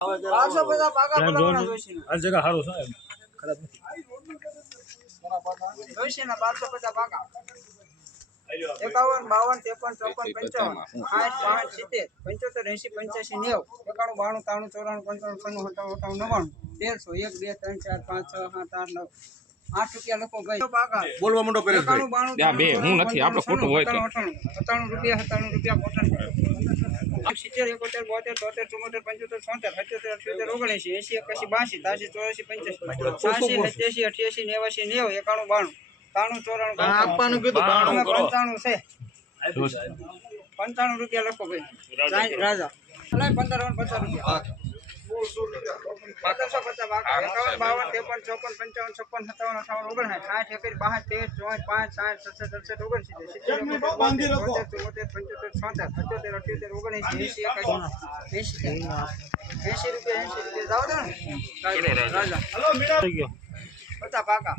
આ જગા સારું છે ખરાબ નથી 51 52 53 54 55 60 65 70 75 80 85 8 રૂપિયા લખો ભાઈ બોલવા માંડો કરે બે હું નથી આપણો ખોટું હોય તો 97 રૂપિયા 97 રૂપિયા કોટન 70 71 72 73 74 75 77 78 79 80 81 82 83 84 85 86 87 88 89 91 92 આપવાનું કીધું 95 છે 95 રૂપિયા લખો ભાઈ રાજા 15 50 રૂપિયા 1550 51 52 53 54 55 56 57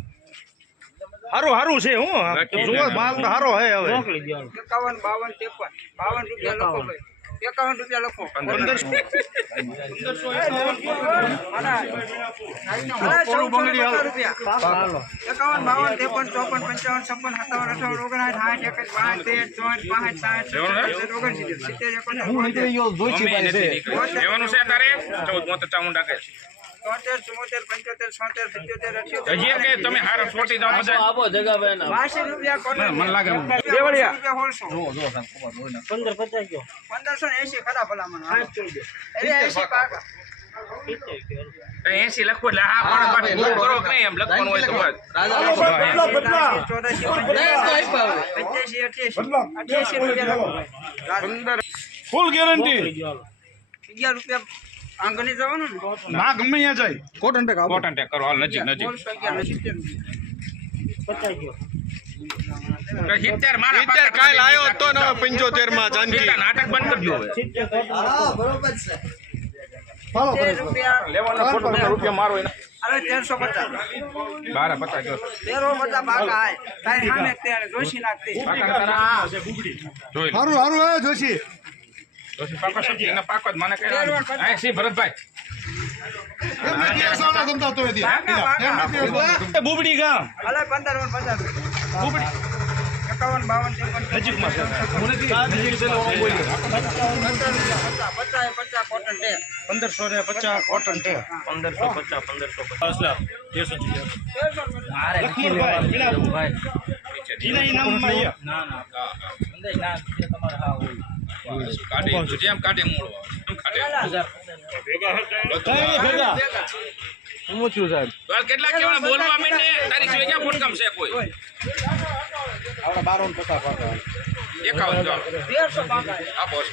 હારું હારું છે હું જુઓ માલ તો હારો હે હવે 51 52 53 52 રૂપિયા લખો ભાઈ 51 રૂપિયા લખો 75 તમે હારો છોટી જાવ મજા આપો જગા ભાઈ 82 રૂપિયા મને લાગે 1580 ખરા ભલામણ 80 પાકા 80 લખો એટલે હા પણ પૂરું કરો કે નહીં એમ લખવાનું હોય તો બસ ફૂલ ગેરંટી 11 રૂપિયા આંગણી જવાનું ને ના ગમે ત્યાં જાય કોટન કોટન કરો હાલ નજીક નજીક 70 મારા 70 કાલ આવ્યો તો ને 75 માં જાનકી નાટક બંધ કરજો હવે લેવાનો ફોટો રૂપિયા મારો એને અરે 1350 12 50 1350 બાકા આય તારી સામે તે જોશી નાખતી જોઈ હારું હારું હે જોશી પાકો સબ્જી એના પાકો જ મને કહે આ સી ભરતભાઈ બુબડી ગામ અલે 1550 બુબડી 51 52 નજીકમાં છે 50 કોટન ટે 1550 કોટન છે 1550 લખી ભાઈ જીના ઇનામમાં ના તમારે હા કાઢે જેમ કાઢે મૂળો ભેગા હું છું સાહેબ કેટલા કેવા બોલવા માંડે તારી સિવાય ક્યાં ફોટકામ છે કોઈ આપણે 52 50 51 150 બાકા આપો